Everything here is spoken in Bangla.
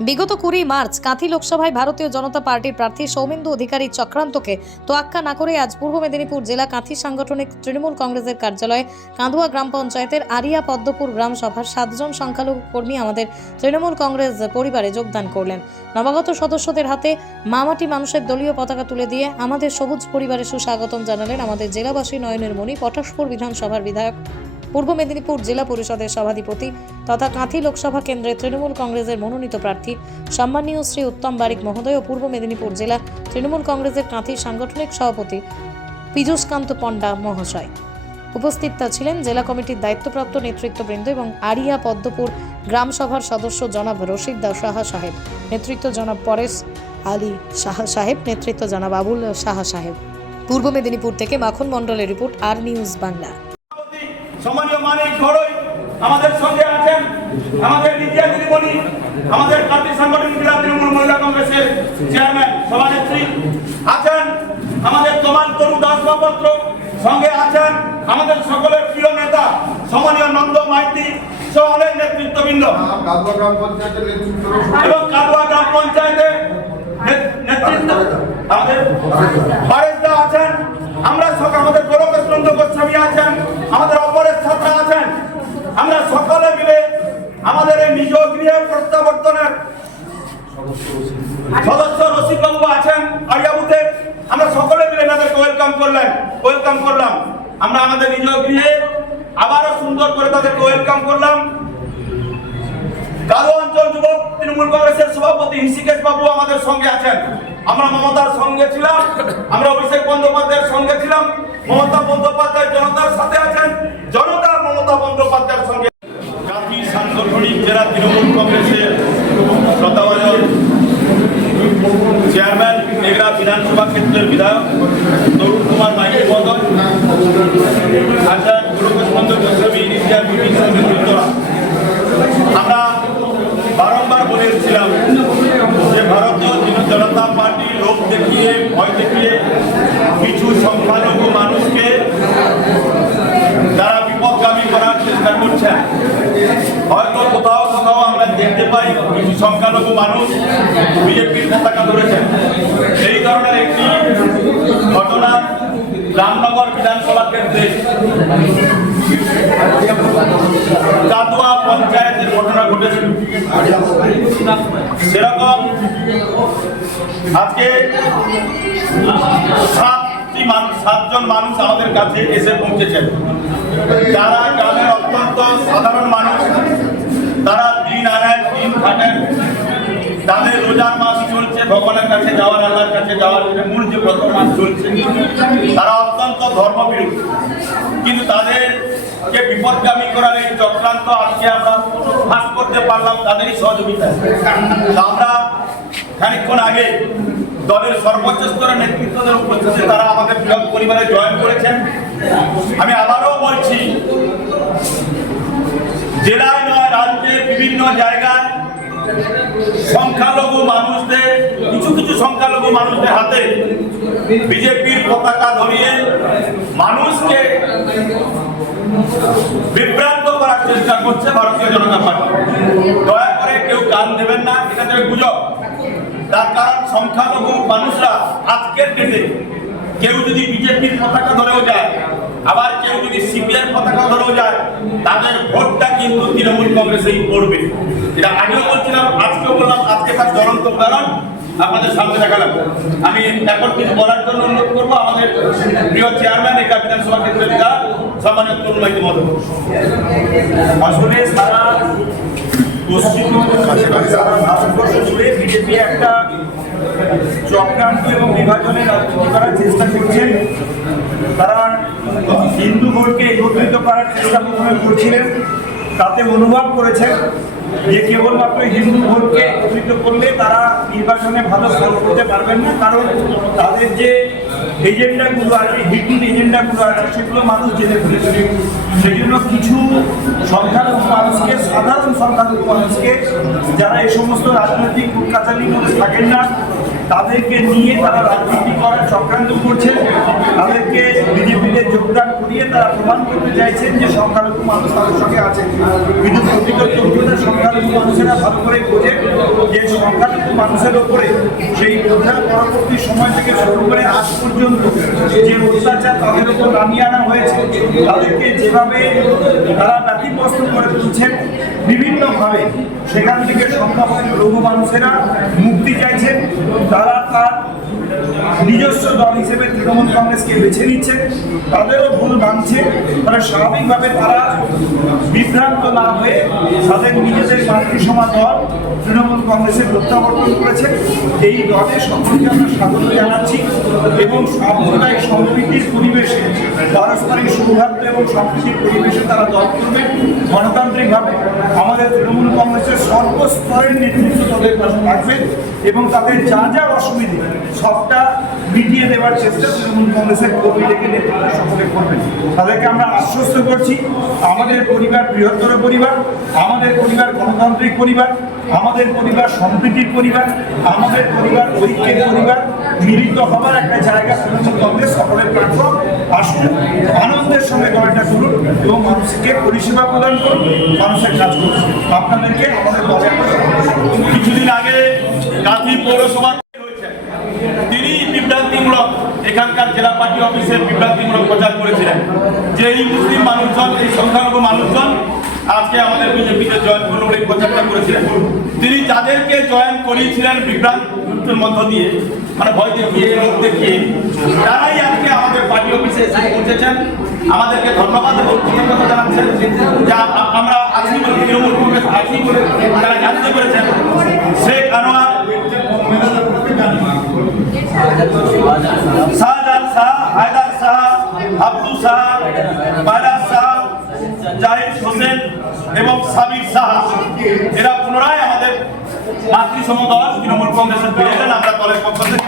বিগত কুড়ি মার্চ কাঁথি লোকসভায় ভারতীয় জনতা পার্টির প্রার্থী সৌমেন্দু অধিকারীর চক্রান্তকে তোয়াক্কা না করে আজ পূর্ব মেদিনীপুর জেলা কাঁথি সাংগঠনিক তৃণমূল কংগ্রেসের কার্যালয়ে কাঁদুয়া গ্রাম পঞ্চায়েতের আরিয়া পদ্মপুর গ্রাম সভার সাতজন সংখ্যালঘু কর্মী আমাদের তৃণমূল কংগ্রেস পরিবারে যোগদান করলেন। নবাগত সদস্যদের হাতে মামাটি মানুষের দলীয় পতাকা তুলে দিয়ে আমাদের সবুজ পরিবারে সুস্বাগতম জানালেন আমাদের জেলাবাসী নয়নের মণি পটাশপুর বিধানসভার বিধায়ক পূর্ব মেদিনীপুর জেলা পরিষদের সভাধিপতি তথা কাঁথি লোকসভা কেন্দ্রে তৃণমূল কংগ্রেসের মনোনীত প্রার্থী সম্মানীয় শ্রী উত্তম বারিক মহোদয় ও পূর্ব মেদিনীপুর জেলা তৃণমূল কংগ্রেসের কাঁথি সাংগঠনিক সভাপতি পীযূষকান্ত পণ্ডা মহাশয়। উপস্থিত ছিলেন জেলা কমিটির দায়িত্বপ্রাপ্ত নেতৃত্ববৃন্দ এবং আরিয়া পদ্মপুর গ্রাম সভার সদস্য জনাব রশিদ সাহা সাহেব। নেতৃত্ব জনাব পরেশ আলী সাহা সাহেব, নেতৃত্ব জনাব আবুল সাহা সাহেব। পূর্ব মেদিনীপুর থেকে মাখন মণ্ডলের রিপোর্ট আর নিউজ বাংলা। সম্মানীয় মানিক ঘড়ই আমাদের সঙ্গে আছেন আমাদের নিত্য়া দিদিমণি আমাদের জাতীয় সাংগঠনিক জেলা তৃণমূল মহিলা কংগ্রেসের চেয়ারম্যান সভানেত্রী আছেন আমাদের তোমার তরু দাস বাপত্র সঙ্গে আছেন আমাদের সকলের প্রিয় নেতা সম্মানীয় নন্দ মাইতি সহ অনেক নেতৃত্ববৃন্দ। এবং কাদুয়া গ্রাম পঞ্চায়েতের নেতৃত্ব আমাদের বারেজদা আছেন আমরা সব আমাদের গোলকেশ নন্দ গোস্বামী আছেন আমাদের অপরেশ ছাত্রা আছেন আমরা সকলে মিলে আমাদের এই নিজ গৃহে প্রত্যাবর্তনের সদস্য রসিকবাবু আছেন আরিয়াবুতে আমরা সকলে মিলে এনাদেরকে ওয়েলকাম করলেন ওয়েলকাম করলাম। আমরা আমাদের নিজ গৃহে আবারও সুন্দর করে তাদেরকে ওয়েলকাম করলাম। কালো অঞ্চল যুবক, তৃণমূল কংগ্রেসের সভাপতি হৃষিকেশ বাবু আমাদের সঙ্গে আছেন। আমরা মমতার সঙ্গে ছিলাম, আমরা অভিষেক বন্দ্যোপাধ্যায়ের সঙ্গে ছিলাম। মমতা বন্দ্যোপাধ্যায় জনতার সাথে আছেন, জনতা মমতা বন্দ্যোপাধ্যায়ের সঙ্গে। জাতীয় সাংগঠনিক জেলা তৃণমূল কংগ্রেসের বিধানসভা ক্ষেত্রের বিধায়ক তরুণ কুমার মাইকি মহোদয় আচার্য গুরুকেশ বন্ধু গোস্বামী বিভিন্ন আমরা বারংবার বলে এসেছিলাম যে ভারতীয় জনতা পার্টি লোক দেখিয়ে, ভয় দেখিয়ে কিছু সংখ্যালঘু মানুষকে যারা বিপদগামী করার চেষ্টা করছেন হয়তো কোথাও পাই কিছু সংখ্যালঘু মানুষ বিজেপির পতাকা ধরেছেন। এই ধরনের একটি ঘটনা রামনগর বিধানসভা কেন্দ্রে কাদুয়া পঞ্চায়েতের ঘটনা ঘটেছিল সেরকম আজকে সাতটি মানুষ সাতজন মানুষ আমাদের কাছে এসে পৌঁছেছেন। যাওয়ার মূল যে ব্রত চলছে, তারা অত্যন্ত ধর্মবিরোধী। কিন্তু তাদেরকে বিপদগামী করার এই চক্রান্ত আজকে আমরা ফাঁস করতে পারলাম, তাদেরই সহযোগিতায় তা আমরা খানিকক্ষণ আগে দলের সর্বোচ্চ স্তরের নেতৃত্বদের উপস্থিতি তারা আমাদের বৃহৎ পরিবারে জয়েন করেছেন। আমি আবারও বলছি, জেলায় নয় রাজ্যের বিভিন্ন জায়গায় সংখ্যালঘু মানুষদের, কিছু কিছু সংখ্যালঘু মানুষদের হাতে বিজেপির পতাকা ধরিয়ে মানুষকে বিভ্রান্ত করার চেষ্টা করছে ভারতীয় জনতা পার্টি। দয়া করে কেউ কান দেবেন না, এটা থেকে গুজব তার কারণ সংখ্যালঘু মানুষরা আজকের দিনে কেউ যদি বিজেপির পতাকা ধরেও যায়, আবার কেউ যদি সিপিআই পতাকা ধরেও যায়, তাদের ভোটটা কিন্তু তৃণমূল কংগ্রেসেই পড়বে। এটা আগেও বলছিলাম, আজকেও বললাম, আজকে তার জ্বলন্ত কারণ আপনাদের সামনে দেখালাম। আমি এখন কিছু বলার জন্য অনুরোধ করব, আমাদের প্রিয় চেয়ারম্যান এটা বিধানসভা কেন্দ্রের বিধায়ক সম্মানিত তরুণ মাইতি আসলে সারা পশ্চিমবঙ্গ সারা ভারতবর্ষ জুড়ে বিজেপি একটা চক্রান্ত এবং বিভাজনের রাজনীতি চেষ্টা করছেন তারা হিন্দু ভোটকে একত্রিত করার চেষ্টা করছিলেন। তাতে অনুভব করেছেন যে কেবলমাত্র হিন্দু ভোটকে একত্রিত করলে তারা নির্বাচনে ভালো ফল করতে পারবেন না। কারণ তাদের যে এজেন্ডাগুলো আছে হিডেন এজেন্ডাগুলো আছে, সেগুলো মানুষ জেনে ফেলেছে। সেই জন্য কিছু সংখ্যালঘু মানুষকে, সাধারণ সংখ্যালঘু মানুষকে, যারা এই সমস্ত রাজনৈতিক কুটকাচালির মধ্যে থাকেন না তাদেরকে নিয়ে তারা রাজনীতি করার চক্রান্ত করছেন তাদেরকে বিজেপিতে যোগদান করিয়ে তারা প্রমাণ করতে চাইছেন যে সংখ্যালঘু মানুষ তাদের সঙ্গে আছে। কিন্তু প্রকৃত যোগ্যতা সংখ্যালঘু মানুষেরা ভালো করে বোঝে যে সংখ্যালঘু মানুষের উপরে সেই প্রথা পরবর্তী সময় থেকে শুরু করে আজ পর্যন্ত যে অত্যাচার তাদের উপর নামিয়ে তাদেরকে যেভাবে তারা ব্যতিগ্রস্ত করে তুলছেন, বিভিন্নভাবে সেখান থেকে সংখ্যালঘু মানুষেরা মুক্তি চাইছেন, তারা তার নিজস্ব দল হিসেবে তৃণমূল কংগ্রেসকে বেছে নিচ্ছে, তাদেরও ভুল ভাঙছে তারা স্বাভাবিকভাবে তারা বিভ্রান্ত না হয়ে তাদের নিজেদের মাতৃ সমাজ দল তৃণমূল কংগ্রেসে প্রত্যাবর্তন করেছে। এই দলে সকলকে আমরা স্বাগত জানাচ্ছি। এবং সাম্প্রদায়িক সম্প্রীতির পরিবেশে পারস্পরিক সৌহার্দ্য এবং সম্প্রীতির পরিবেশে তারা দল করবে গণতান্ত্রিকভাবে। আমাদের তৃণমূল কংগ্রেসের সর্বস্তরের নেতৃত্ব তাদের পাশে থাকবে এবং তাদের যা যা অসুবিধে, সবটা মিটিয়ে দেওয়ার চেষ্টা তৃণমূল কংগ্রেসের কর্মীদেরকে নেতৃত্ব সকলে করবেন তাদেরকে আমরা আশ্বস্ত করছি, আমাদের পরিবার বৃহত্তর পরিবার, আমাদের পরিবার গণতান্ত্রিক পরিবার, আমাদের পরিবার সম্প্রীতির পরিবার, আমাদের পরিবার ঐক্যের পরিবার, মিলিত হবার একটা জায়গা তৃণমূল কংগ্রেস, সকলের প্ল্যাটফর্ম, আসুন, আনন্দের সঙ্গে দলটা করুন এবং মানুষকে পরিষেবা প্রদান করুন, মানুষের কাজ করুন আপনাদেরকে আমাদের। কিছুদিন আগে কাঁথি পৌরসভা তিনি বিভ্রান্তিমূলক এখানকার জেলা পার্টি অফিসের বিভ্রান্তিমূলক প্রচার করেছিলেন যে এই মুসলিম মানুষজন, এই সংখ্যালঘু মানুষজন আজকে আমাদের বিজেপিতে জয়েন করল এই প্রচারটা করেছিলেন তিনি যাদেরকে জয়েন করিয়েছিলেন বিভ্রান্তির মধ্য দিয়ে মানে ভয় দেখিয়ে লোক দেখিয়ে তারাই আজকে আমাদের পার্টি অফিসে এসে পৌঁছেছেন। আমাদেরকে ধন্যবাদ এবং কৃতজ্ঞতা জানাচ্ছেন যে আমরা আছি বলে তৃণমূল কংগ্রেস আছি বলে তারা জানতে পেরেছেন। শেখ আনোয়ার, শাহজাহান শাহ, হায়দার শাহ, আব্দুল শাহ বায়রাজ শাহ, জাহিদ হোসেন এবং সাবির শাহ। এরা পুনরায় মাতৃসম দল তৃণমূল কংগ্রেসের বিরুদ্ধে আমরা দলের পক্ষ থেকে